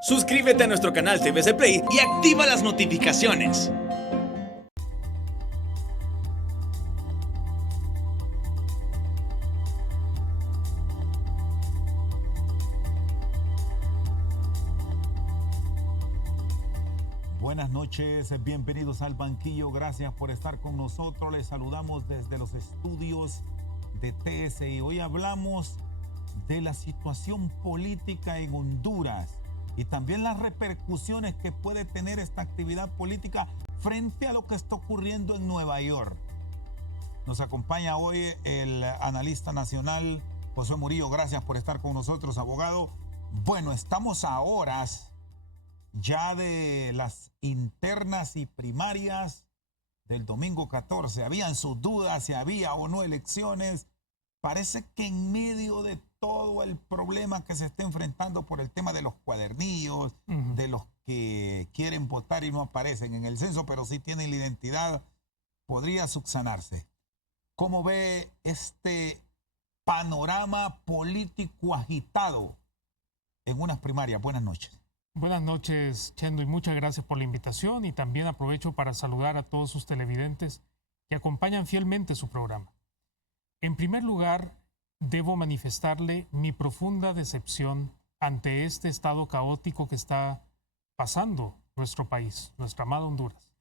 Suscríbete a nuestro canal TVC Play y activa las notificaciones. Buenas noches, bienvenidos al banquillo, gracias por estar con nosotros, les saludamos desde los estudios de TSI. Hoy hablamos de la situación política en Honduras y también las repercusiones que puede tener esta actividad política frente a lo que está ocurriendo en Nueva York. Nos acompaña hoy el analista nacional José Murillo, gracias por estar con nosotros, abogado. Bueno, estamos a horas ya de las internas y primarias del domingo 14. Habían sus dudas si había o no elecciones. Parece que en medio de todo el problema que se está enfrentando por el tema de los cuadernillos, de los que quieren votar y no aparecen en el censo, pero sí tienen la identidad, podría subsanarse. ¿Cómo ve este panorama político agitado en unas primarias? Buenas noches. Buenas noches, Chendo, y muchas gracias por la invitación, y también aprovecho para saludar a todos sus televidentes que acompañan fielmente su programa. En primer lugar, debo manifestarle mi profunda decepción ante este estado caótico que está pasando nuestro país, nuestra amada Honduras.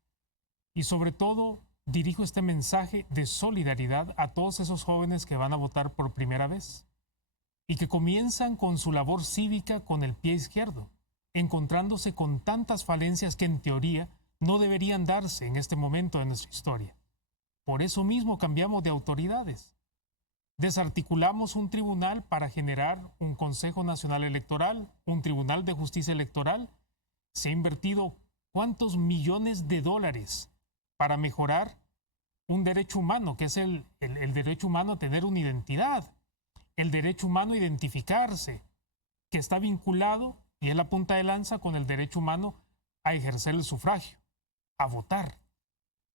Y sobre todo, dirijo este mensaje de solidaridad a todos esos jóvenes que van a votar por primera vez y que comienzan con su labor cívica con el pie izquierdo, encontrándose con tantas falencias que en teoría no deberían darse en este momento de nuestra historia. Por eso mismo cambiamos de autoridades. Desarticulamos un tribunal para generar un Consejo Nacional Electoral, un Tribunal de Justicia Electoral. Se ha invertido ¿cuántos millones de dólares para mejorar un derecho humano, que es el derecho humano a tener una identidad, el derecho humano a identificarse, que está vinculado y es la punta de lanza con el derecho humano a ejercer el sufragio, a votar?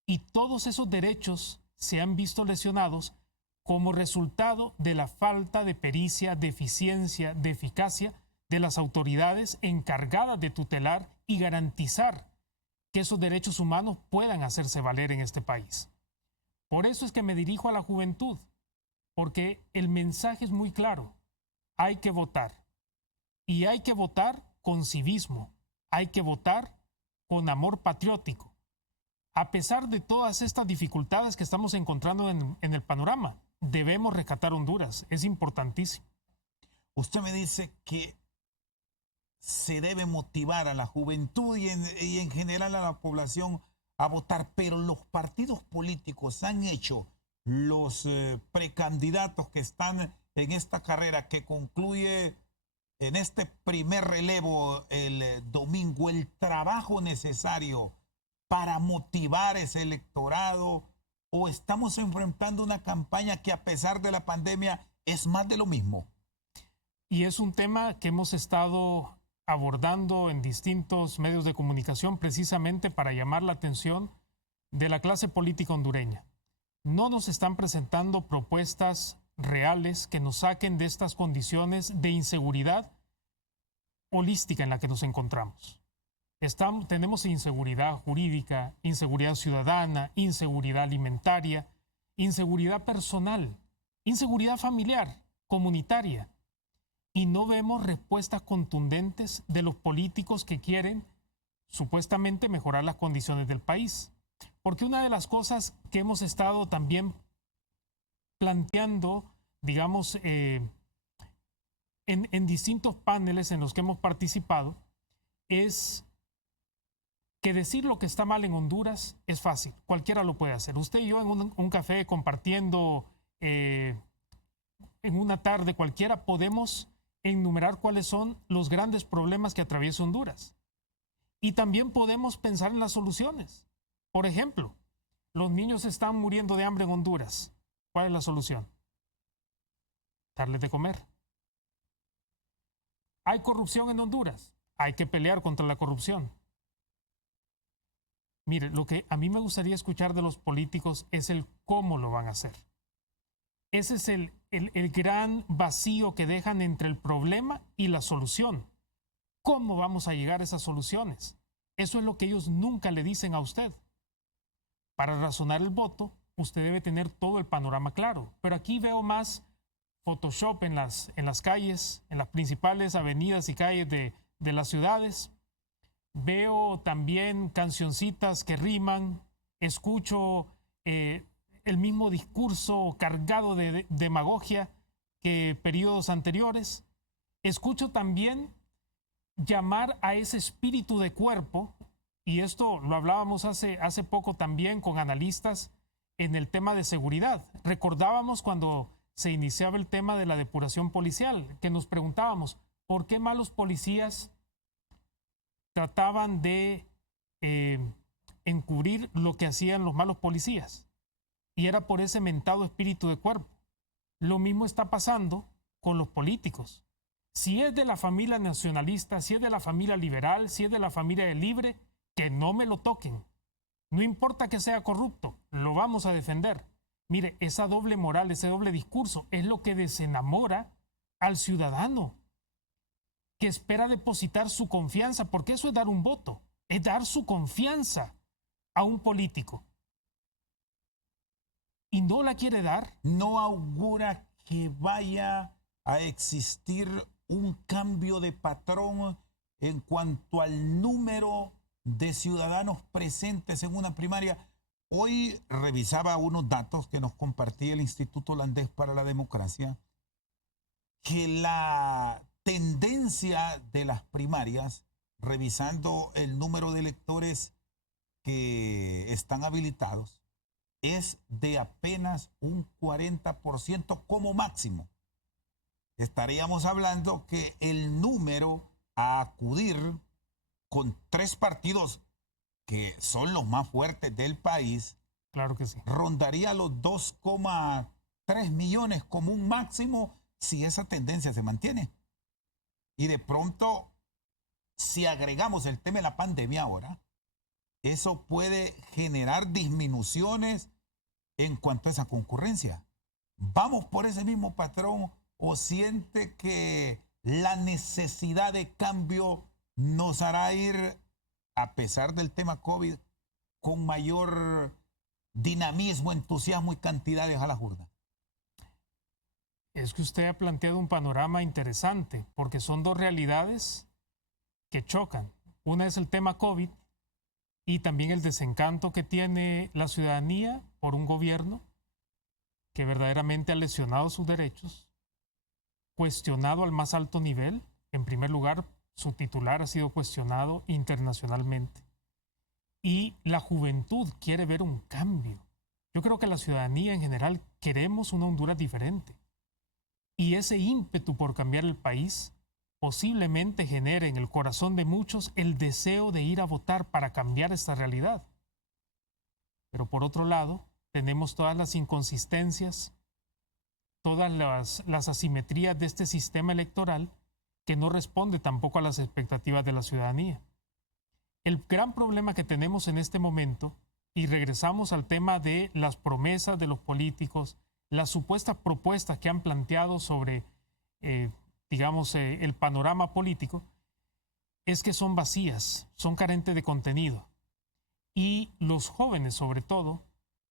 Y todos esos derechos se han visto lesionados como resultado de la falta de pericia, de eficiencia, de eficacia de las autoridades encargadas de tutelar y garantizar que esos derechos humanos puedan hacerse valer en este país. Por eso es que me dirijo a la juventud, porque el mensaje es muy claro: hay que votar. Y hay que votar con civismo, hay que votar con amor patriótico. A pesar de todas estas dificultades que estamos encontrando en el panorama, debemos rescatar Honduras, es importantísimo. Usted me dice que se debe motivar a la juventud y en general a la población a votar, pero los partidos políticos han hecho, los precandidatos que están en esta carrera que concluye en este primer relevo el domingo, el trabajo necesario para motivar ese electorado, o estamos enfrentando una campaña que a pesar de la pandemia es más de lo mismo? Y es un tema que hemos estado abordando en distintos medios de comunicación precisamente para llamar la atención de la clase política hondureña. No nos están presentando propuestas reales que nos saquen de estas condiciones de inseguridad holística en la que nos encontramos. Tenemos inseguridad jurídica, inseguridad ciudadana, inseguridad alimentaria, inseguridad personal, inseguridad familiar, comunitaria, y no vemos respuestas contundentes de los políticos que quieren supuestamente mejorar las condiciones del país. Porque una de las cosas que hemos estado también planteando, digamos, en distintos paneles en los que hemos participado, es que decir lo que está mal en Honduras es fácil, cualquiera lo puede hacer. Usted y yo en un café compartiendo en una tarde cualquiera podemos enumerar cuáles son los grandes problemas que atraviesa Honduras. Y también podemos pensar en las soluciones. Por ejemplo, los niños están muriendo de hambre en Honduras. ¿Cuál es la solución? Darles de comer. ¿Hay corrupción en Honduras? Hay que pelear contra la corrupción. Mire, lo que a mí me gustaría escuchar de los políticos es el cómo lo van a hacer. Ese es el gran vacío que dejan entre el problema y la solución. ¿Cómo vamos a llegar a esas soluciones? Eso es lo que ellos nunca le dicen a usted. Para razonar el voto, usted debe tener todo el panorama claro. Pero aquí veo más Photoshop en las calles, en las principales avenidas y calles de las ciudades. Veo también cancioncitas que riman. Escucho el mismo discurso cargado de demagogia que periodos anteriores. Escucho también llamar a ese espíritu de cuerpo, y esto lo hablábamos hace poco también con analistas en el tema de seguridad. Recordábamos cuando se iniciaba el tema de la depuración policial, que nos preguntábamos, ¿por qué malos policías trataban de encubrir lo que hacían los malos policías? Y era por ese mentado espíritu de cuerpo. Lo mismo está pasando con los políticos. Si es de la familia nacionalista, si es de la familia liberal, si es de la familia de libre, que no me lo toquen. No importa que sea corrupto, lo vamos a defender. Mire, esa doble moral, ese doble discurso es lo que desenamora al ciudadano, que espera depositar su confianza, porque eso es dar un voto, es dar su confianza a un político. Y no la quiere dar. ¿No augura que vaya a existir un cambio de patrón en cuanto al número de ciudadanos presentes en una primaria? Hoy revisaba unos datos que nos compartía el Instituto Holandés para la Democracia, que la tendencia de las primarias, revisando el número de electores que están habilitados, es de apenas un 40% como máximo. Estaríamos hablando que el número a acudir con 3 partidos que son los más fuertes del país, claro que sí, rondaría los 2,3 millones como un máximo si esa tendencia se mantiene. Y de pronto, si agregamos el tema de la pandemia ahora, eso puede generar disminuciones en cuanto a esa concurrencia. ¿Vamos por ese mismo patrón o siente que la necesidad de cambio nos hará ir, a pesar del tema COVID, con mayor dinamismo, entusiasmo y cantidades a la urnas? Es que usted ha planteado un panorama interesante, porque son dos realidades que chocan. Una es el tema COVID y también el desencanto que tiene la ciudadanía por un gobierno que verdaderamente ha lesionado sus derechos, cuestionado al más alto nivel. En primer lugar, su titular ha sido cuestionado internacionalmente. Y la juventud quiere ver un cambio. Yo creo que la ciudadanía en general queremos una Honduras diferente. Y ese ímpetu por cambiar el país posiblemente genere en el corazón de muchos el deseo de ir a votar para cambiar esta realidad. Pero por otro lado, tenemos todas las inconsistencias, todas las asimetrías de este sistema electoral que no responde tampoco a las expectativas de la ciudadanía. El gran problema que tenemos en este momento, y regresamos al tema de las promesas de los políticos, las supuestas propuestas que han planteado sobre, el panorama político, es que son vacías, son carentes de contenido. Y los jóvenes, sobre todo,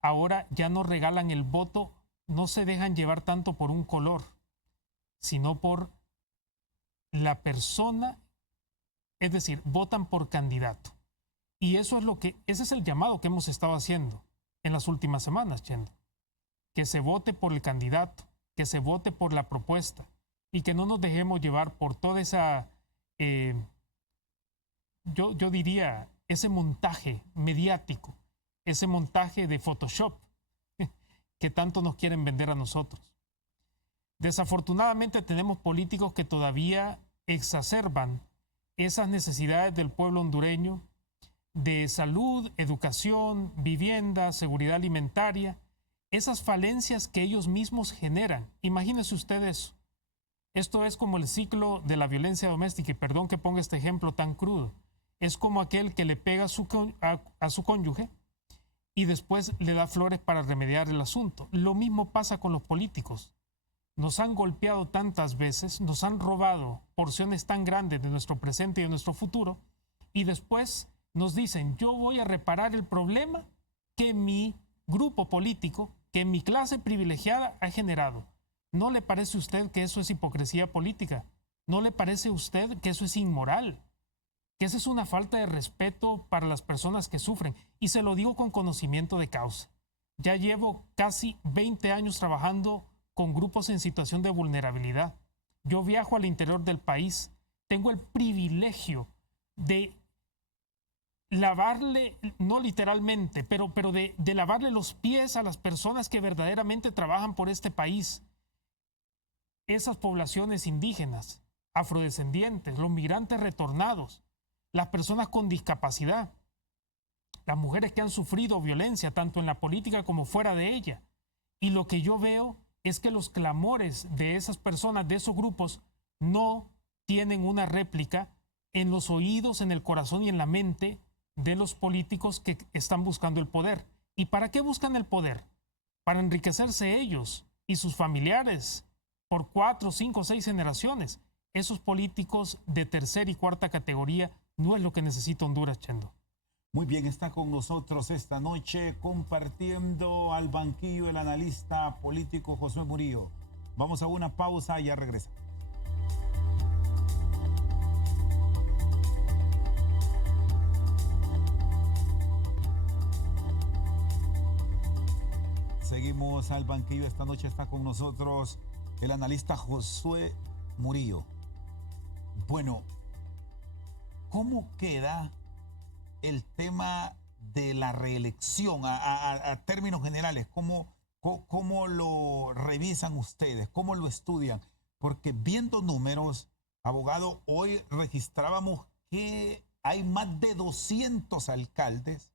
ahora ya no regalan el voto, no se dejan llevar tanto por un color, sino por la persona, es decir, votan por candidato. Y eso es ese es el llamado que hemos estado haciendo en las últimas semanas, Chendo. Que se vote por el candidato, que se vote por la propuesta y que no nos dejemos llevar por toda esa, yo diría, ese montaje mediático, ese montaje de Photoshop que tanto nos quieren vender a nosotros. Desafortunadamente tenemos políticos que todavía exacerban esas necesidades del pueblo hondureño de salud, educación, vivienda, seguridad alimentaria, esas falencias que ellos mismos generan. Imagínense ustedes, esto es como el ciclo de la violencia doméstica, y perdón que ponga este ejemplo tan crudo, es como aquel que le pega a su cónyuge y después le da flores para remediar el asunto. Lo mismo pasa con los políticos. nos han golpeado tantas veces, nos han robado porciones tan grandes de nuestro presente y de nuestro futuro, y después nos dicen, yo voy a reparar el problema que mi grupo político, que mi clase privilegiada ha generado. ¿No le parece a usted que eso es hipocresía política? ¿No le parece a usted que eso es inmoral? Que esa es una falta de respeto para las personas que sufren. Y se lo digo con conocimiento de causa. Ya llevo casi 20 años trabajando con grupos en situación de vulnerabilidad. Yo viajo al interior del país. Tengo el privilegio de lavarle, no literalmente, pero de lavarle los pies a las personas que verdaderamente trabajan por este país. Esas poblaciones indígenas, afrodescendientes, los migrantes retornados, las personas con discapacidad, las mujeres que han sufrido violencia tanto en la política como fuera de ella. Y lo que yo veo es que los clamores de esas personas, de esos grupos, no tienen una réplica en los oídos, en el corazón y en la mente de los políticos que están buscando el poder. ¿Y para qué buscan el poder? Para enriquecerse ellos y sus familiares por 4, 5, 6 generaciones. Esos políticos de tercera y cuarta categoría no es lo que necesita Honduras, Chendo. Muy bien, está con nosotros esta noche compartiendo al banquillo el analista político Josué Murillo. Vamos a una pausa y ya regresamos. Seguimos al banquillo. Esta noche está con nosotros el analista Josué Murillo. Bueno, ¿cómo queda el tema de la reelección a términos generales? ¿Cómo lo revisan ustedes? ¿Cómo lo estudian? Porque viendo números, abogado, hoy registrábamos que hay más de 200 alcaldes,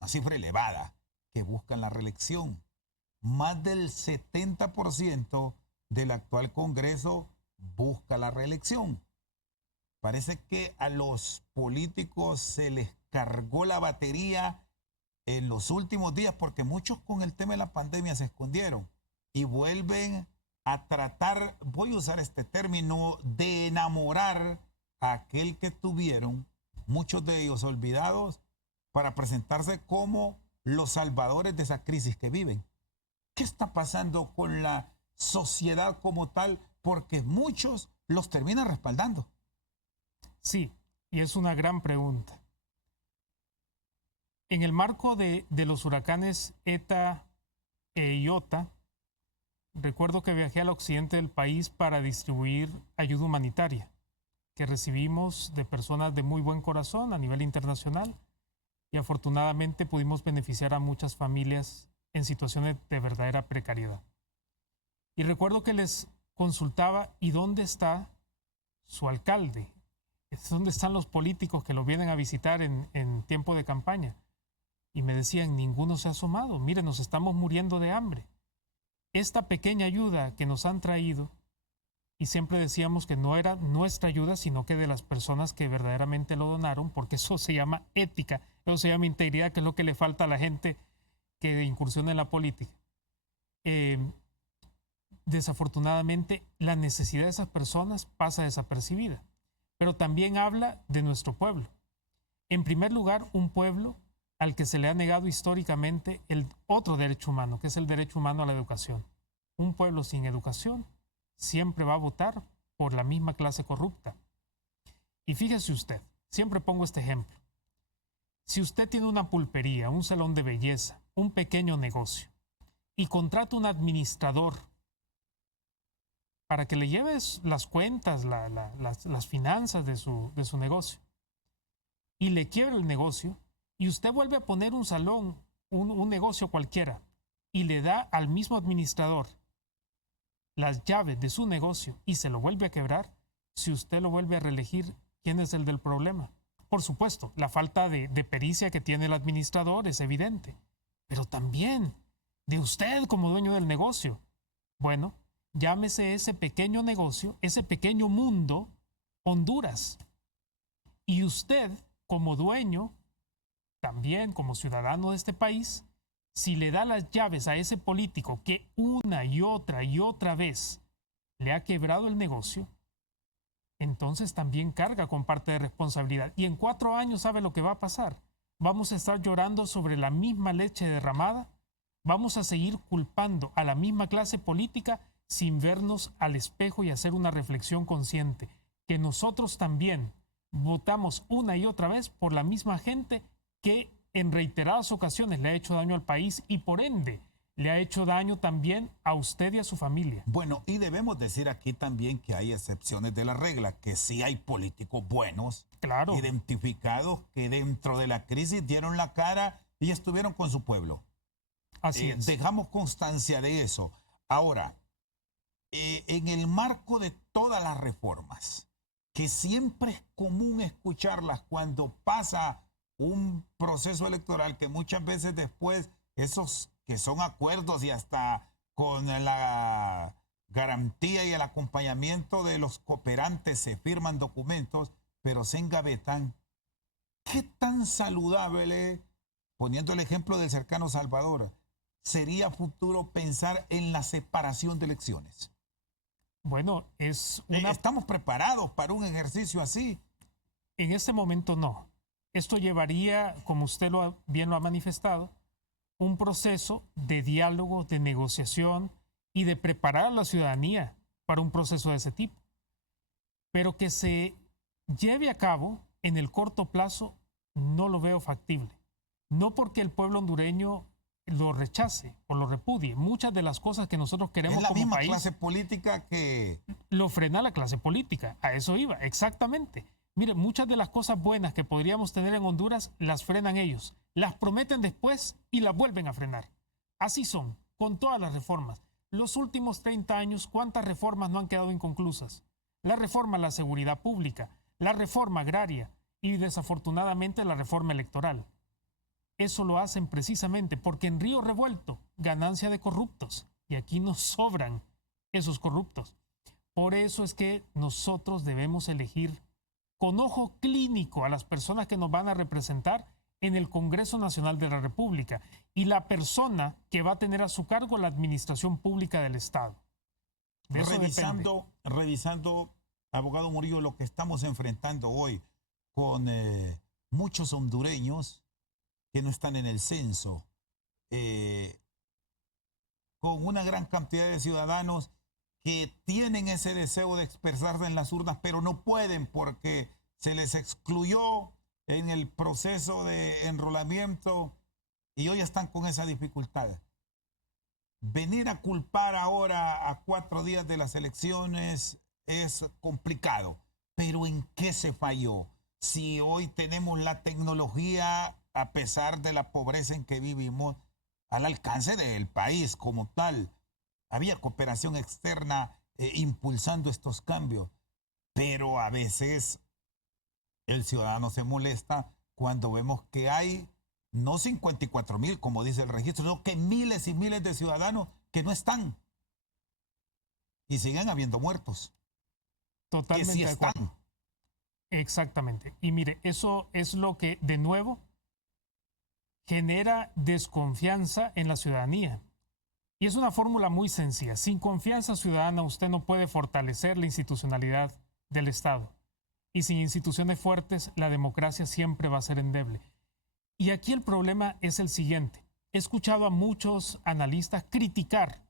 una cifra elevada, que buscan la reelección. Más del 70% del actual Congreso busca la reelección. Parece que a los políticos se les cargó la batería en los últimos días porque muchos con el tema de la pandemia se escondieron y vuelven a tratar, voy a usar este término, de enamorar a aquel que tuvieron, muchos de ellos olvidados, para presentarse como los salvadores de esa crisis que viven. ¿Qué está pasando con la sociedad como tal? Porque muchos los terminan respaldando. Sí, y es una gran pregunta. En el marco de los huracanes ETA e Iota, recuerdo que viajé al occidente del país para distribuir ayuda humanitaria que recibimos de personas de muy buen corazón a nivel internacional y afortunadamente pudimos beneficiar a muchas familias en situaciones de verdadera precariedad. Y recuerdo que les consultaba, ¿y dónde está su alcalde? ¿Dónde están los políticos que lo vienen a visitar en tiempo de campaña? Y me decían, ninguno se ha asomado. Miren, nos estamos muriendo de hambre. Esta pequeña ayuda que nos han traído, y siempre decíamos que no era nuestra ayuda, sino que de las personas que verdaderamente lo donaron, porque eso se llama ética, eso se llama integridad, que es lo que le falta a la gente que incursiona en la política. Desafortunadamente, la necesidad de esas personas pasa desapercibida, pero también habla de nuestro pueblo. En primer lugar, un pueblo al que se le ha negado históricamente el otro derecho humano, que es el derecho humano a la educación. Un pueblo sin educación siempre va a votar por la misma clase corrupta. Y fíjese usted, siempre pongo este ejemplo. Si usted tiene una pulpería, un salón de belleza, un pequeño negocio, y contrata un administrador para que le lleve las cuentas, las finanzas de su negocio, y le quiebra el negocio, y usted vuelve a poner un salón, un negocio cualquiera, y le da al mismo administrador las llaves de su negocio y se lo vuelve a quebrar, si usted lo vuelve a reelegir, ¿quién es el del problema? Por supuesto, la falta de pericia que tiene el administrador es evidente, pero también de usted como dueño del negocio. Bueno, llámese ese pequeño negocio, ese pequeño mundo, Honduras. Y usted como dueño, también como ciudadano de este país, si le da las llaves a ese político que una y otra vez le ha quebrado el negocio, entonces también carga con parte de responsabilidad. Y en 4 años, ¿sabe lo que va a pasar? Vamos a estar llorando sobre la misma leche derramada, vamos a seguir culpando a la misma clase política sin vernos al espejo y hacer una reflexión consciente, que nosotros también votamos una y otra vez por la misma gente que en reiteradas ocasiones le ha hecho daño al país y por ende le ha hecho daño también a usted y a su familia. Bueno, y debemos decir aquí también que hay excepciones de la regla, que sí hay políticos buenos, Claro. identificados, que dentro de la crisis dieron la cara y estuvieron con su pueblo. Así es. Dejamos constancia de eso. Ahora, en el marco de todas las reformas, que siempre es común escucharlas cuando pasa un proceso electoral, que muchas veces después esos que son acuerdos y hasta con la garantía y el acompañamiento de los cooperantes se firman documentos, pero se engavetan. ¿Qué tan saludable, poniendo el ejemplo del cercano Salvador, sería a futuro pensar en la separación de elecciones? Bueno, es una... ¿Estamos preparados para un ejercicio así? En este momento no. Esto llevaría, como usted bien lo ha manifestado, un proceso de diálogo, de negociación y de preparar a la ciudadanía para un proceso de ese tipo. Pero que se lleve a cabo en el corto plazo, no lo veo factible. No porque el pueblo hondureño lo rechace o lo repudie. Muchas de las cosas que nosotros queremos es la como misma país clase política que... lo frena la clase política. A eso iba, exactamente. Mire, muchas de las cosas buenas que podríamos tener en Honduras las frenan ellos. Las prometen después y las vuelven a frenar. Así son, con todas las reformas. Los últimos 30 años, ¿cuántas reformas no han quedado inconclusas? La reforma a la seguridad pública, la reforma agraria y desafortunadamente la reforma electoral. Eso lo hacen precisamente porque en Río Revuelto, ganancia de corruptos. Y aquí nos sobran esos corruptos. Por eso es que nosotros debemos elegir con ojo clínico a las personas que nos van a representar en el Congreso Nacional de la República y la persona que va a tener a su cargo la administración pública del Estado. De eso revisando, abogado Murillo, lo que estamos enfrentando hoy con muchos hondureños que no están en el censo, con una gran cantidad de ciudadanos que tienen ese deseo de expresarse en las urnas, pero no pueden porque se les excluyó en el proceso de enrolamiento y hoy están con esa dificultad. Venir a culpar ahora a 4 días de las elecciones es complicado, pero ¿en qué se falló? Si hoy tenemos la tecnología, a pesar de la pobreza en que vivimos, al alcance del país como tal, había cooperación externa impulsando estos cambios, pero a veces el ciudadano se molesta cuando vemos que hay no 54,000, como dice el registro, sino que miles y miles de ciudadanos que no están y siguen habiendo muertos. Totalmente que sí de están. acuerdo. Exactamente. Y mire, eso es lo que, de nuevo, genera desconfianza en la ciudadanía. Y es una fórmula muy sencilla. Sin confianza ciudadana usted no puede fortalecer la institucionalidad del Estado. Y sin instituciones fuertes, la democracia siempre va a ser endeble. Y aquí el problema es el siguiente. He escuchado a muchos analistas criticar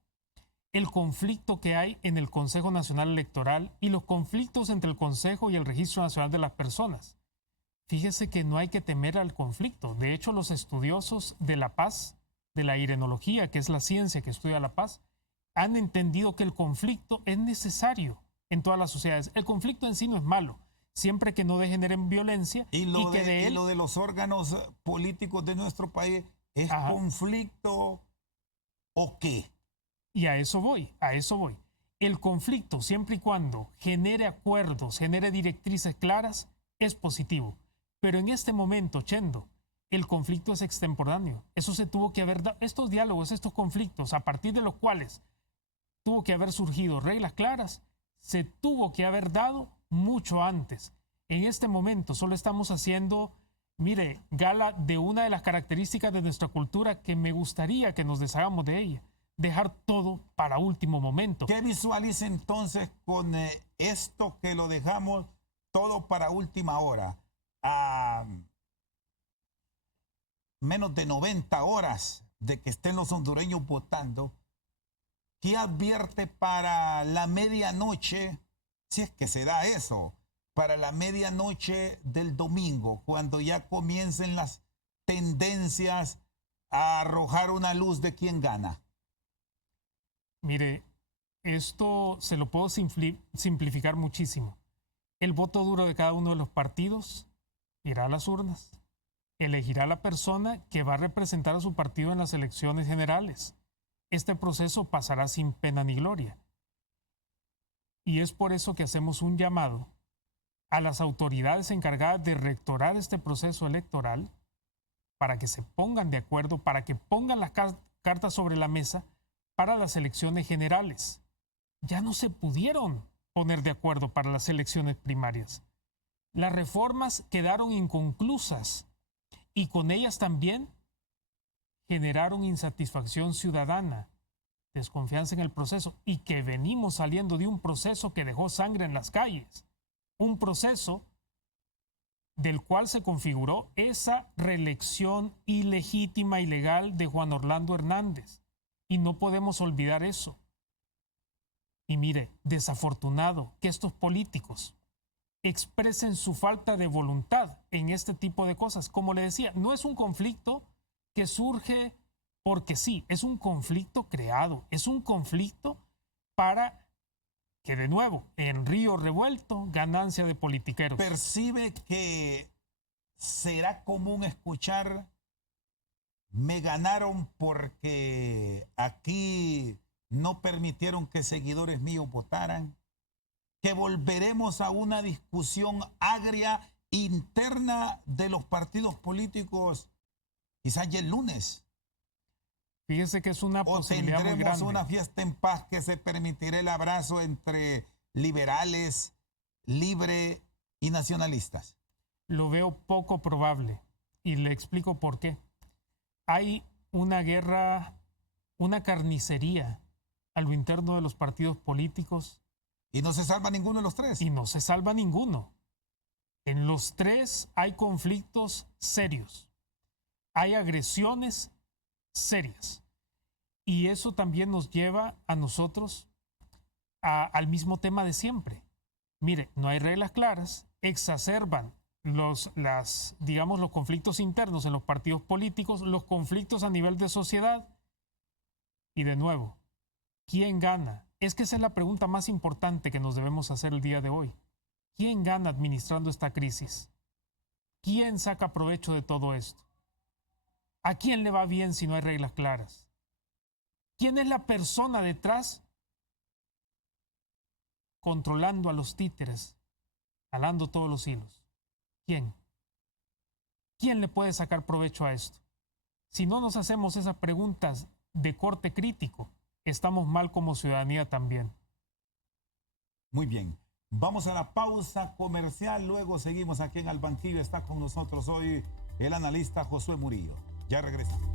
el conflicto que hay en el Consejo Nacional Electoral y los conflictos entre el Consejo y el Registro Nacional de las Personas. Fíjese que no hay que temer al conflicto. De hecho, los estudiosos de la paz, de la irenología, que es la ciencia que estudia la paz, han entendido que el conflicto es necesario en todas las sociedades. El conflicto en sí no es malo, siempre que no degenere en violencia Y lo él... de los órganos políticos de nuestro país, ¿es conflicto o qué? Y a eso voy, a eso voy. El conflicto, siempre y cuando genere acuerdos, genere directrices claras, es positivo. Pero en este momento, Chendo, el conflicto es extemporáneo. Eso se tuvo que haber dado, estos diálogos, estos conflictos, a partir de los cuales tuvo que haber surgido reglas claras, se tuvo que haber dado mucho antes. En este momento solo estamos haciendo Mire, gala de una de las características de nuestra cultura que me gustaría que nos deshagamos de ella. Dejar todo para último momento. ¿Qué visualiza entonces con esto que lo dejamos todo para última hora? A menos de 90 horas de que estén los hondureños votando, ¿qué advierte para la medianoche, si es que se da eso, para la medianoche del domingo, cuando ya comiencen las tendencias a arrojar una luz de quién gana? Mire, esto se lo puedo simplificar muchísimo. El voto duro de cada uno de los partidos irá a las urnas. Elegirá a la persona que va a representar a su partido en las elecciones generales. Este proceso pasará sin pena ni gloria. Y es por eso que hacemos un llamado a las autoridades encargadas de rectorar este proceso electoral para que se pongan de acuerdo, para que pongan las cartas sobre la mesa para las elecciones generales. Ya no se pudieron poner de acuerdo para las elecciones primarias. Las reformas quedaron inconclusas y con ellas también generaron insatisfacción ciudadana, desconfianza en el proceso y que venimos saliendo de un proceso que dejó sangre en las calles, un proceso del cual se configuró esa reelección ilegítima y ilegal de Juan Orlando Hernández. Y no podemos olvidar eso. Y mire, desafortunado que estos políticos expresen su falta de voluntad en este tipo de cosas. Como le decía, no es un conflicto que surge porque sí, es un conflicto creado, es un conflicto para que de nuevo, en río revuelto, ganancia de politiqueros. ¿Percibe que será común escuchar: me ganaron porque aquí no permitieron que seguidores míos votaran? ¿Que volveremos a una discusión agria interna de los partidos políticos quizás ya el lunes? Fíjese que es una posibilidad muy grande. ¿O tendremos una fiesta en paz que se permitirá el abrazo entre liberales, libre y nacionalistas? Lo veo poco probable y le explico por qué. Hay una guerra, una carnicería a lo interno de los partidos políticos. Y no se salva ninguno de los tres. Y no se salva ninguno. En los tres hay conflictos serios. Hay agresiones serias. Y eso también nos lleva a nosotros al mismo tema de siempre. Mire, no hay reglas claras, exacerban los conflictos internos en los partidos políticos, los conflictos a nivel de sociedad. Y de nuevo, ¿quién gana? Es que esa es la pregunta más importante que nos debemos hacer el día de hoy. ¿Quién gana administrando esta crisis? ¿Quién saca provecho de todo esto? ¿A quién le va bien si no hay reglas claras? ¿Quién es la persona detrás controlando a los títeres, jalando todos los hilos? ¿Quién? ¿Quién le puede sacar provecho a esto? Si no nos hacemos esas preguntas de corte crítico, estamos mal como ciudadanía también. Muy bien. Vamos a la pausa comercial, luego seguimos aquí en Al Banquillo. Está con nosotros hoy el analista Josué Murillo. Ya regresamos.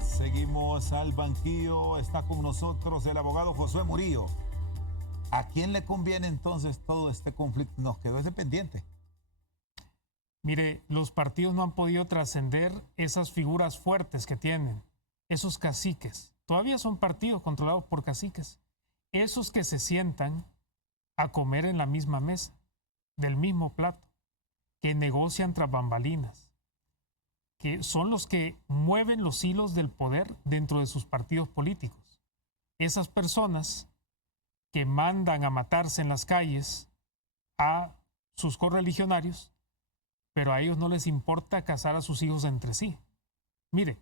Seguimos al banquillo, está con nosotros el abogado Josué Murillo. ¿A quién le conviene entonces todo este conflicto? Nos quedó ese pendiente. Mire, los partidos no han podido trascender esas figuras fuertes que tienen, esos caciques. Todavía son partidos controlados por caciques. Esos que se sientan a comer en la misma mesa, del mismo plato, que negocian tras bambalinas, que son los que mueven los hilos del poder dentro de sus partidos políticos. Esas personas que mandan a matarse en las calles a sus correligionarios, pero a ellos no les importa casar a sus hijos entre sí. Mire,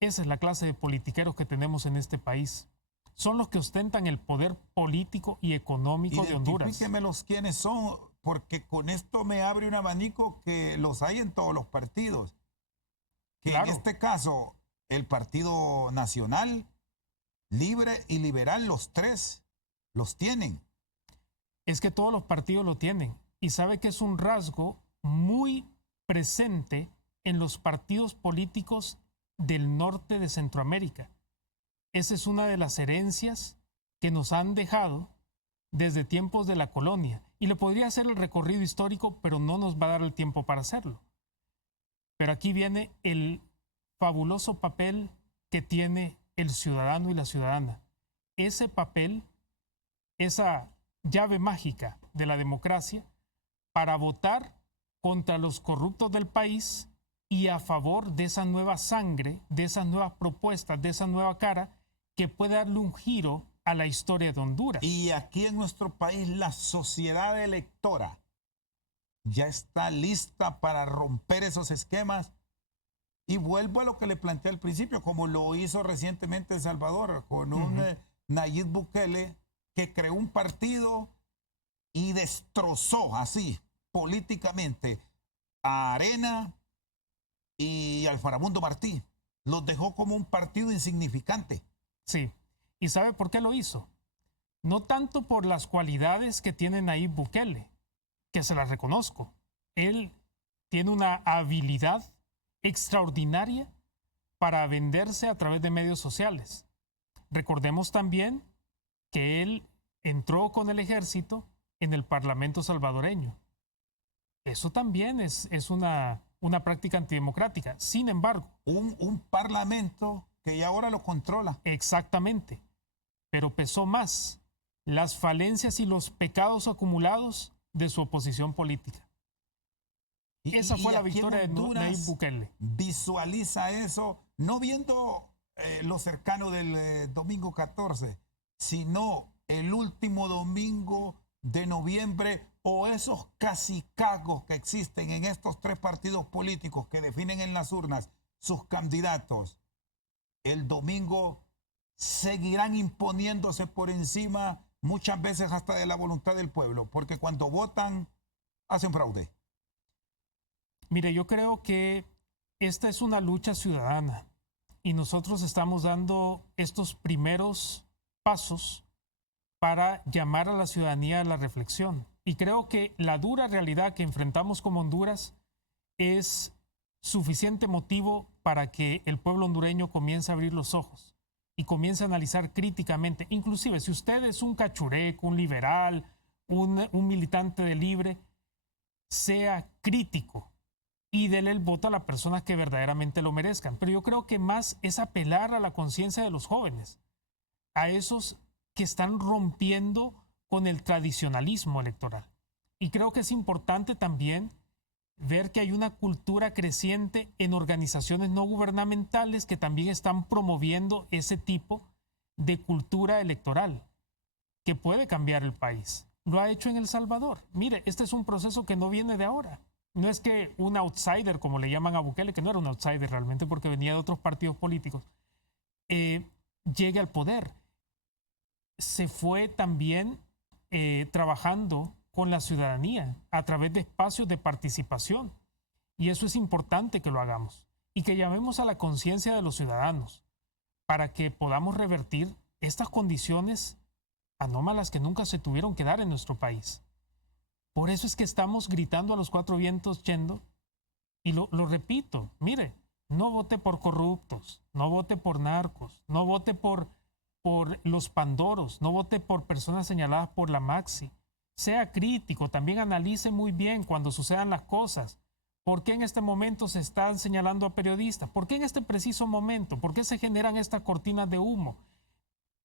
esa es la clase de politiqueros que tenemos en este país. Son los que ostentan el poder político y económico de Honduras. Identifíquemelos quiénes son, porque con esto me abre un abanico que los hay en todos los partidos. Que claro. En este caso el Partido Nacional, Libre y Liberal, los tres los tienen. Es que todos los partidos lo tienen. Y sabe que es un rasgo muy presente en los partidos políticos del norte de Centroamérica. Esa es una de las herencias que nos han dejado desde tiempos de la colonia. Y le podría hacer el recorrido histórico, pero no nos va a dar el tiempo para hacerlo. Pero aquí viene el fabuloso papel que tiene el ciudadano y la ciudadana. Ese papel, esa llave mágica de la democracia para votar contra los corruptos del país y a favor de esa nueva sangre, de esas nuevas propuestas, de esa nueva cara que puede darle un giro a la historia de Honduras. Y aquí en nuestro país la sociedad electora ya está lista para romper esos esquemas. Y vuelvo a lo que le planteé al principio, como lo hizo recientemente El Salvador, con un Nayib Bukele que creó un partido y destrozó así políticamente a Arena y al Farabundo Martí. Los dejó como un partido insignificante. Sí. ¿Y sabe por qué lo hizo? No tanto por las cualidades que tiene Nayib Bukele, que se las reconozco. Él tiene una habilidad extraordinaria para venderse a través de medios sociales. Recordemos también que él entró con el ejército en el Parlamento salvadoreño. Eso también es una práctica antidemocrática. Sin embargo, un parlamento que ya ahora lo controla. Exactamente. Pero pesó más las falencias y los pecados acumulados de su oposición política. Esa fue la victoria de Nayib Bukele. Visualiza eso, no viendo lo cercano del domingo 14, sino el último domingo de noviembre, o esos cacicazgos que existen en estos tres partidos políticos que definen en las urnas sus candidatos. El domingo seguirán imponiéndose por encima, muchas veces hasta de la voluntad del pueblo, porque cuando votan hacen fraude. Mire, yo creo que esta es una lucha ciudadana y nosotros estamos dando estos primeros pasos para llamar a la ciudadanía a la reflexión. Y creo que la dura realidad que enfrentamos como Honduras es suficiente motivo para que el pueblo hondureño comience a abrir los ojos y comience a analizar críticamente. Inclusive, si usted es un cachureco, un liberal, un militante de Libre, sea crítico y dele el voto a las personas que verdaderamente lo merezcan. Pero yo creo que más es apelar a la conciencia de los jóvenes, a esos que están rompiendo con el tradicionalismo electoral. Y creo que es importante también ver que hay una cultura creciente en organizaciones no gubernamentales que también están promoviendo ese tipo de cultura electoral que puede cambiar el país. Lo ha hecho en El Salvador. Mire, este es un proceso que no viene de ahora. No es que un outsider, como le llaman a Bukele, que no era un outsider realmente porque venía de otros partidos políticos, llegue al poder. Se fue también trabajando con la ciudadanía a través de espacios de participación. Y eso es importante que lo hagamos y que llamemos a la conciencia de los ciudadanos para que podamos revertir estas condiciones anómalas que nunca se tuvieron que dar en nuestro país. Por eso es que estamos gritando a los cuatro vientos, Chendo, y lo repito, mire, no vote por corruptos, no vote por narcos, no vote por los pandoros, no vote por personas señaladas por la Maxi. Sea crítico, también analice muy bien cuando sucedan las cosas. ¿Por qué en este momento se están señalando a periodistas? ¿Por qué en este preciso momento? ¿Por qué se generan estas cortinas de humo?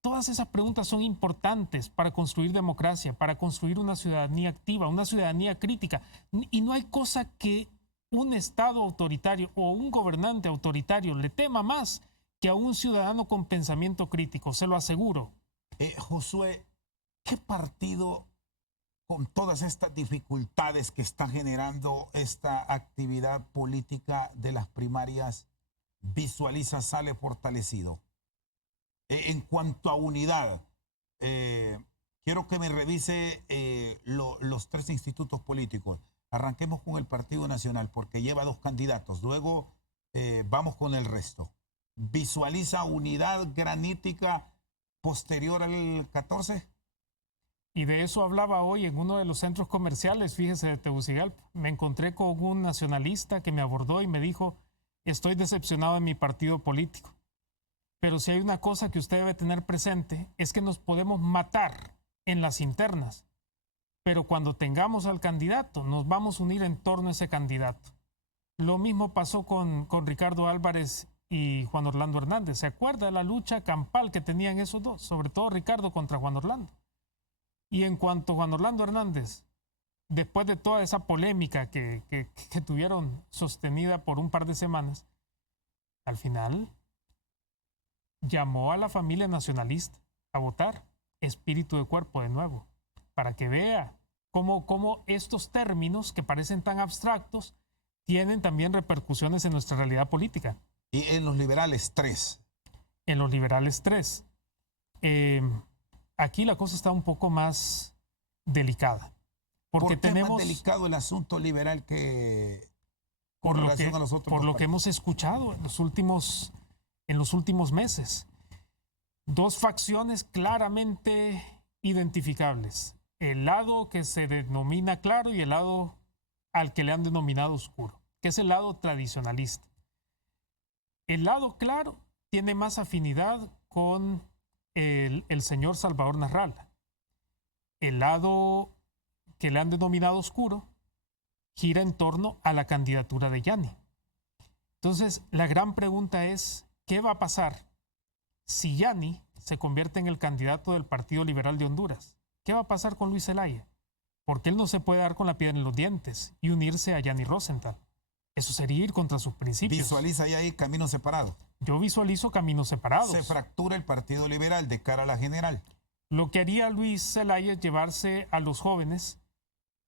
Todas esas preguntas son importantes para construir democracia, para construir una ciudadanía activa, una ciudadanía crítica. Y no hay cosa que un Estado autoritario o un gobernante autoritario le tema más que a un ciudadano con pensamiento crítico, se lo aseguro. Josué, ¿qué partido, con todas estas dificultades que está generando esta actividad política de las primarias, visualiza sale fortalecido? En cuanto a unidad, quiero que me revise los tres institutos políticos. Arranquemos con el Partido Nacional porque lleva dos candidatos. Luego vamos con el resto. ¿Visualiza unidad granítica posterior al 14? Y de eso hablaba hoy en uno de los centros comerciales, fíjese, de Tegucigalpa. Me encontré con un nacionalista que me abordó y me dijo: estoy decepcionado en mi partido político. Pero si hay una cosa que usted debe tener presente, es que nos podemos matar en las internas, pero cuando tengamos al candidato, nos vamos a unir en torno a ese candidato. Lo mismo pasó con Ricardo Álvarez y Juan Orlando Hernández. ¿Se acuerda de la lucha campal que tenían esos dos? Sobre todo Ricardo contra Juan Orlando. Y en cuanto a Juan Orlando Hernández, después de toda esa polémica que tuvieron sostenida por un par de semanas, al final llamó a la familia nacionalista a votar espíritu de cuerpo de nuevo, para que vea cómo estos términos que parecen tan abstractos tienen también repercusiones en nuestra realidad política. Y en los liberales, 3. En los liberales, 3. Aquí la cosa está un poco más delicada. Porque ¿Por qué tenemos, es más delicado el asunto liberal que con por relación a los otros? lo que hemos escuchado en los últimos meses. Dos facciones claramente identificables. El lado que se denomina claro y el lado al que le han denominado oscuro, que es el lado tradicionalista. El lado claro tiene más afinidad con el señor Salvador Narrala. El lado que le han denominado oscuro gira en torno a la candidatura de Yanni. Entonces, la gran pregunta es, ¿qué va a pasar si Yanni se convierte en el candidato del Partido Liberal de Honduras? ¿Qué va a pasar con Luis Zelaya? Porque él no se puede dar con la piedra en los dientes y unirse a Yanni Rosenthal. Eso sería ir contra sus principios. ¿Visualiza ya ahí caminos separados? Yo visualizo caminos separados. Se fractura el Partido Liberal de cara a la general. Lo que haría Luis Zelaya es llevarse a los jóvenes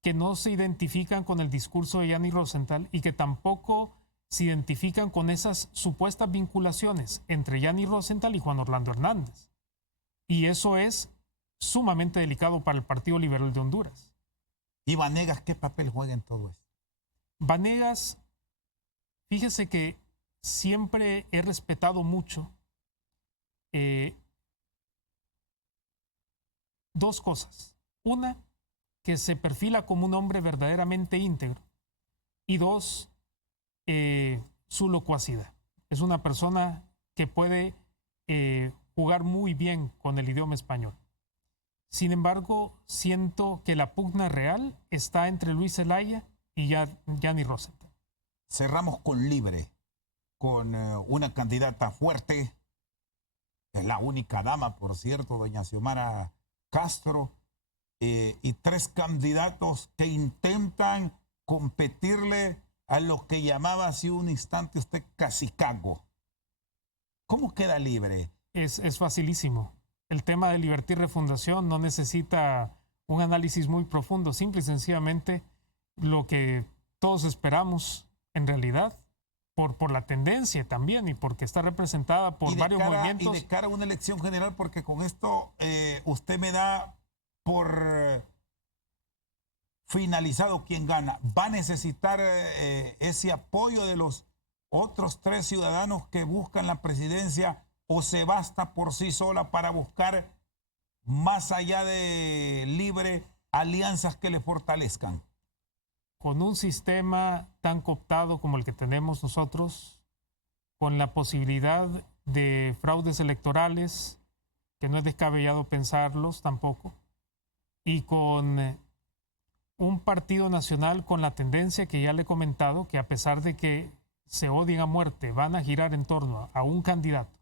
que no se identifican con el discurso de Yanni Rosenthal y que tampoco se identifican con esas supuestas vinculaciones entre Yanni Rosenthal y Juan Orlando Hernández. Y eso es sumamente delicado para el Partido Liberal de Honduras. ¿Y Vanegas qué papel juega en todo esto? Vanegas, fíjese que siempre he respetado mucho dos cosas. Una, que se perfila como un hombre verdaderamente íntegro. Y dos, su locuacidad. Es una persona que puede jugar muy bien con el idioma español. Sin embargo, siento que la pugna real está entre Luis Zelaya y Yanni Rosenthal. Cerramos con Libre, con una candidata fuerte, es la única dama, por cierto, doña Xiomara Castro, y 3 candidatos que intentan competirle a lo que llamaba hace un instante usted cacicago. ¿Cómo queda Libre? Es facilísimo. El tema de Libertad y Refundación no necesita un análisis muy profundo. Simple y sencillamente lo que todos esperamos en realidad, por la tendencia también y porque está representada por varios movimientos. Y de cara a una elección general, porque con esto usted me da por finalizado quién gana. ¿Va a necesitar ese apoyo de los otros 3 ciudadanos que buscan la presidencia o se basta por sí sola para buscar más allá de Libre alianzas que le fortalezcan? Con un sistema tan cooptado como el que tenemos nosotros, con la posibilidad de fraudes electorales, que no es descabellado pensarlos tampoco, y con un partido nacional con la tendencia que ya le he comentado, que a pesar de que se odien a muerte, van a girar en torno a un candidato.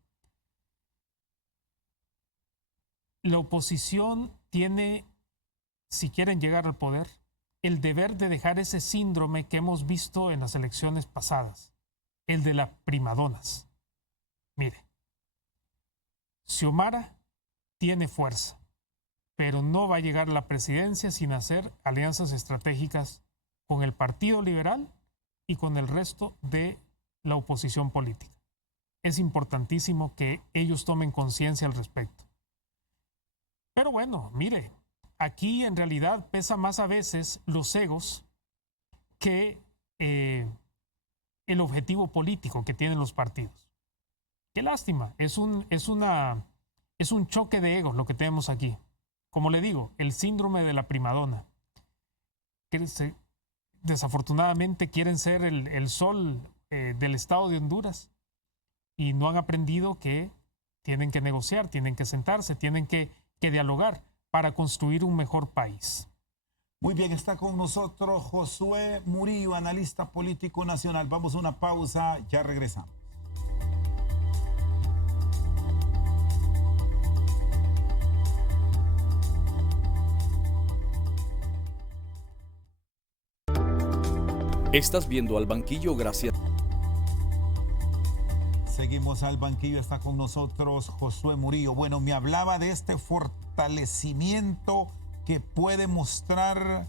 La oposición tiene, si quieren llegar al poder, el deber de dejar ese síndrome que hemos visto en las elecciones pasadas, el de las primadonas. Mire, Xiomara tiene fuerza, pero no va a llegar a la presidencia sin hacer alianzas estratégicas con el Partido Liberal y con el resto de la oposición política. Es importantísimo que ellos tomen conciencia al respecto. Pero bueno, mire, aquí en realidad pesa más a veces los egos que el objetivo político que tienen los partidos. Qué lástima. Es un choque de egos lo que tenemos aquí. Como le digo, el síndrome de la primadona. Desafortunadamente quieren ser el sol del estado de Honduras y no han aprendido que tienen que negociar, tienen que sentarse, tienen que dialogar para construir un mejor país. Muy bien, está con nosotros Josué Murillo, analista político nacional. Vamos a una pausa, ya regresamos. Estás viendo Al Banquillo gracias. Seguimos al banquillo, está con nosotros Josué Murillo. Bueno, me hablaba de este fortalecimiento que puede mostrar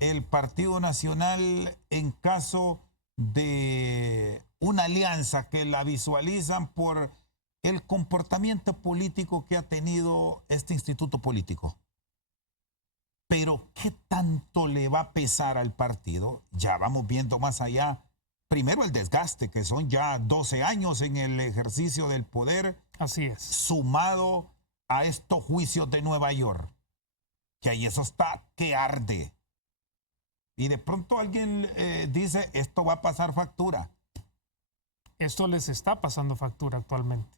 el Partido Nacional en caso de una alianza que la visualizan por el comportamiento político que ha tenido este instituto político. Pero ¿qué tanto le va a pesar al partido? Ya vamos viendo más allá. Primero el desgaste, que son ya 12 años en el ejercicio del poder. Así es. Sumado a estos juicios de Nueva York. Que ahí eso está que arde. Y de pronto alguien dice, esto va a pasar factura. Esto les está pasando factura actualmente.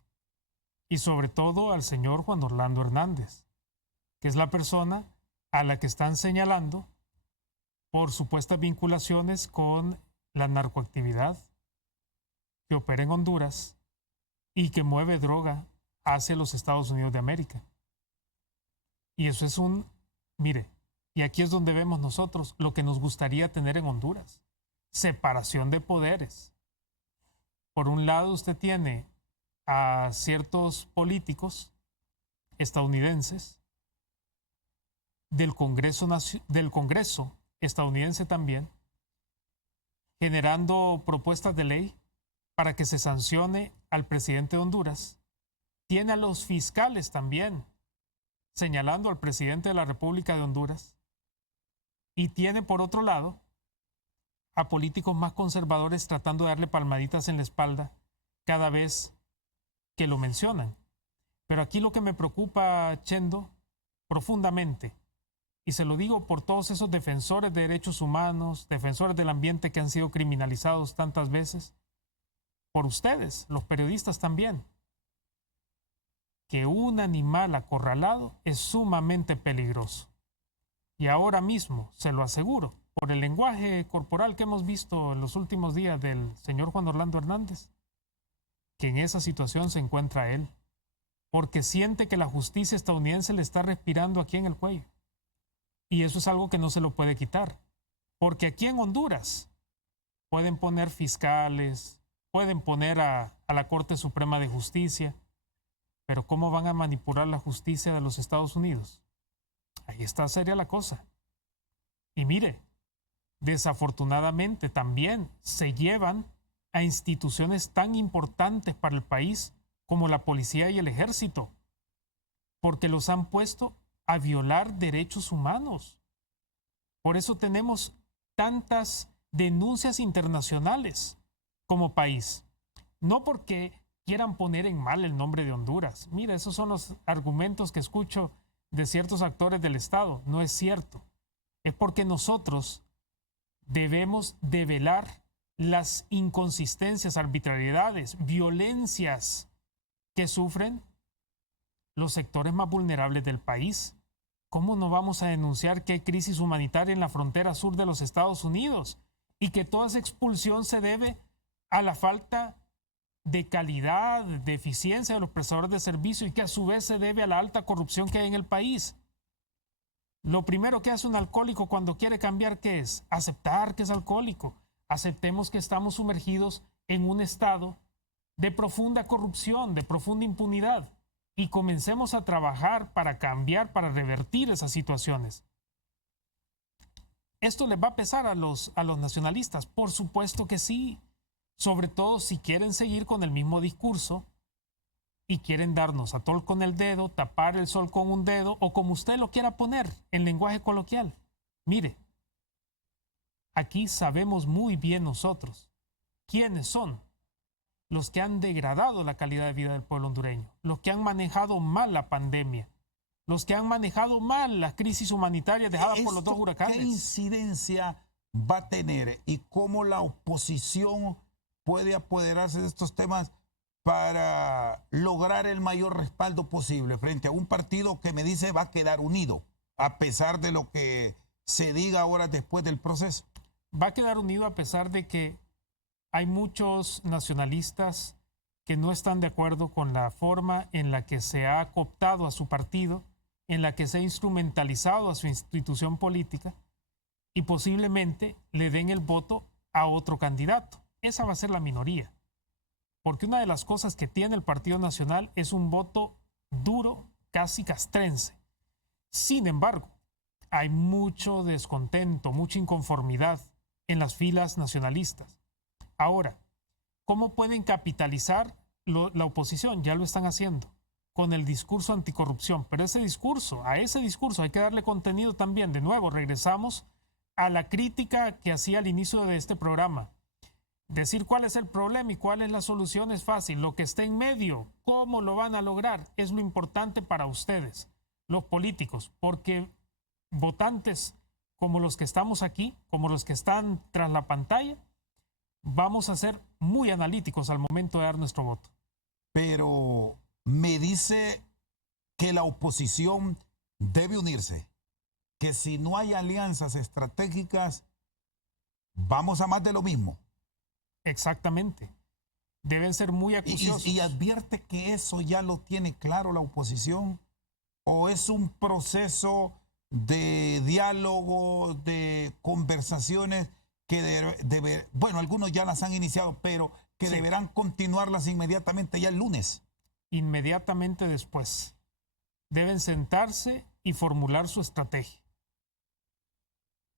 Y sobre todo al señor Juan Orlando Hernández, que es la persona a la que están señalando por supuestas vinculaciones con la narcoactividad que opera en Honduras y que mueve droga hacia los Estados Unidos de América. Y eso es mire, y aquí es donde vemos nosotros lo que nos gustaría tener en Honduras. Separación de poderes. Por un lado usted tiene a ciertos políticos estadounidenses del Congreso estadounidense también, generando propuestas de ley para que se sancione al presidente de Honduras. Tiene a los fiscales también señalando al presidente de la República de Honduras. Y tiene, por otro lado, a políticos más conservadores tratando de darle palmaditas en la espalda cada vez que lo mencionan. Pero aquí lo que me preocupa, Chendo, profundamente, y se lo digo por todos esos defensores de derechos humanos, defensores del ambiente que han sido criminalizados tantas veces, por ustedes, los periodistas también, que un animal acorralado es sumamente peligroso. Y ahora mismo, se lo aseguro, por el lenguaje corporal que hemos visto en los últimos días del señor Juan Orlando Hernández, que en esa situación se encuentra él, porque siente que la justicia estadounidense le está respirando aquí en el cuello. Y eso es algo que no se lo puede quitar, porque aquí en Honduras pueden poner fiscales, pueden poner a la Corte Suprema de Justicia, pero ¿cómo van a manipular la justicia de los Estados Unidos? Ahí está seria la cosa. Y mire, desafortunadamente también se llevan a instituciones tan importantes para el país como la policía y el ejército, porque los han puesto a violar derechos humanos. Por eso tenemos tantas denuncias internacionales como país. No porque quieran poner en mal el nombre de Honduras. Mira, esos son los argumentos que escucho de ciertos actores del Estado. No es cierto. Es porque nosotros debemos develar las inconsistencias, arbitrariedades, violencias que sufren los sectores más vulnerables del país. ¿Cómo no vamos a denunciar que hay crisis humanitaria en la frontera sur de los Estados Unidos y que toda esa expulsión se debe a la falta de calidad, de eficiencia de los prestadores de servicio y que a su vez se debe a la alta corrupción que hay en el país? Lo primero que hace un alcohólico cuando quiere cambiar, ¿qué es? Aceptar que es alcohólico. Aceptemos que estamos sumergidos en un estado de profunda corrupción, de profunda impunidad. Y comencemos a trabajar para cambiar, para revertir esas situaciones. ¿Esto les va a pesar a los nacionalistas? Por supuesto que sí. Sobre todo si quieren seguir con el mismo discurso y quieren darnos a tol con el dedo, tapar el sol con un dedo o como usted lo quiera poner en lenguaje coloquial. Mire, aquí sabemos muy bien nosotros quiénes son los que han degradado la calidad de vida del pueblo hondureño, los que han manejado mal la pandemia, los que han manejado mal la crisis humanitaria dejada por los dos huracanes. ¿Qué incidencia va a tener y cómo la oposición puede apoderarse de estos temas para lograr el mayor respaldo posible frente a un partido que me dice va a quedar unido, a pesar de lo que se diga ahora después del proceso? Va a quedar unido a pesar de que hay muchos nacionalistas que no están de acuerdo con la forma en la que se ha cooptado a su partido, en la que se ha instrumentalizado a su institución política y posiblemente le den el voto a otro candidato. Esa va a ser la minoría. Porque una de las cosas que tiene el Partido Nacional es un voto duro, casi castrense. Sin embargo, hay mucho descontento, mucha inconformidad en las filas nacionalistas. Ahora, ¿cómo pueden capitalizar la oposición? Ya lo están haciendo con el discurso anticorrupción. Pero a ese discurso hay que darle contenido también. De nuevo, regresamos a la crítica que hacía al inicio de este programa. Decir cuál es el problema y cuál es la solución es fácil. Lo que está en medio, cómo lo van a lograr, es lo importante para ustedes, los políticos, porque votantes como los que estamos aquí, como los que están tras la pantalla, vamos a ser muy analíticos al momento de dar nuestro voto. Pero me dice que la oposición debe unirse, que si no hay alianzas estratégicas, vamos a más de lo mismo. Exactamente. Deben ser muy acuciosos. Y advierte que eso ya lo tiene claro la oposición, o es un proceso de diálogo, de conversaciones que bueno, algunos ya las han iniciado, pero que deberán continuarlas inmediatamente ya el lunes. Inmediatamente después. Deben sentarse y formular su estrategia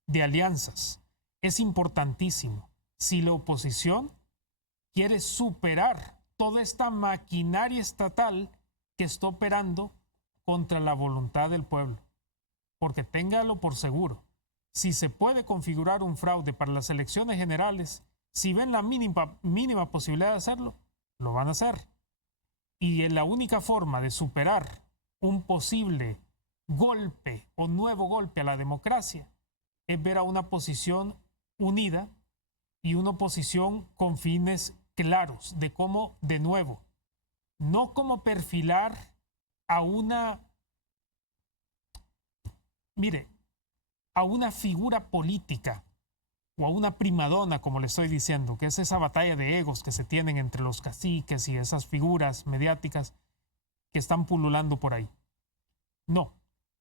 de alianzas. Es importantísimo. Si la oposición quiere superar toda esta maquinaria estatal que está operando contra la voluntad del pueblo. Porque téngalo por seguro, si se puede configurar un fraude para las elecciones generales, si ven la mínima posibilidad de hacerlo, lo van a hacer. Y la única forma de superar un posible golpe o nuevo golpe a la democracia es ver a una oposición unida y una oposición con fines claros de cómo, de nuevo, no como perfilar a una, a una figura política o a una primadona, como le estoy diciendo, que es esa batalla de egos que se tienen entre los caciques y esas figuras mediáticas que están pululando por ahí. No,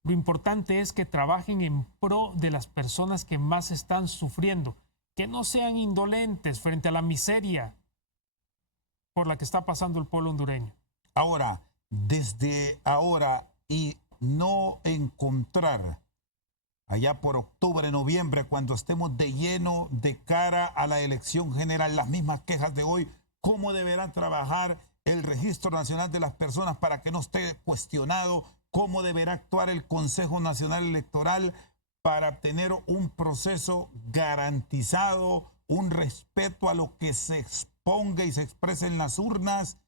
lo importante es que trabajen en pro de las personas que más están sufriendo, que no sean indolentes frente a la miseria por la que está pasando el pueblo hondureño. Ahora, desde ahora y no encontrar allá por octubre, noviembre, cuando estemos de lleno de cara a la elección general, las mismas quejas de hoy, ¿cómo deberá trabajar el Registro Nacional de las Personas para que no esté cuestionado? ¿Cómo deberá actuar el Consejo Nacional Electoral para tener un proceso garantizado, un respeto a lo que se exponga y se exprese en las urnas,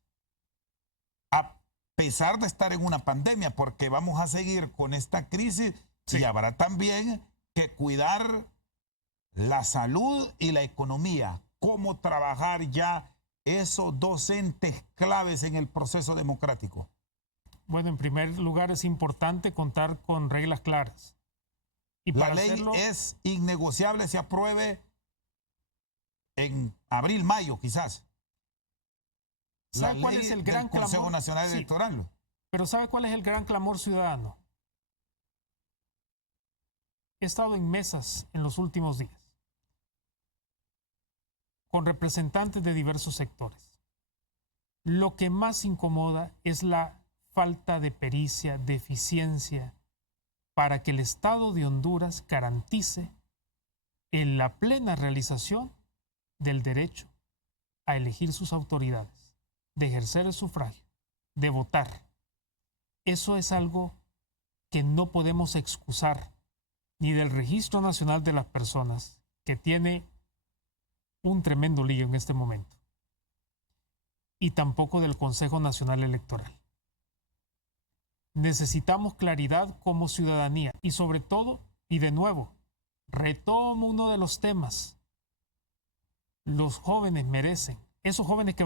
a pesar de estar en una pandemia? Porque vamos a seguir con esta crisis y habrá también que cuidar la salud y la economía. ¿Cómo trabajar ya esos dos entes claves en el proceso democrático? Bueno, en primer lugar es importante contar con reglas claras. Y la ley es innegociable, se apruebe en abril, mayo quizás. ¿Sabe cuál es el gran clamor? Consejo Nacional Electoral. Pero ¿sabe cuál es el gran clamor ciudadano? He estado en mesas en los últimos días con representantes de diversos sectores. Lo que más incomoda es la falta de pericia, de eficiencia, para que el Estado de Honduras garantice en la plena realización del derecho a elegir sus autoridades, de ejercer el sufragio, de votar. Eso es algo que no podemos excusar ni del Registro Nacional de las Personas, que tiene un tremendo lío en este momento, y tampoco del Consejo Nacional Electoral. Necesitamos claridad como ciudadanía y sobre todo, y de nuevo, retomo uno de los temas. Los jóvenes merecen, esos jóvenes que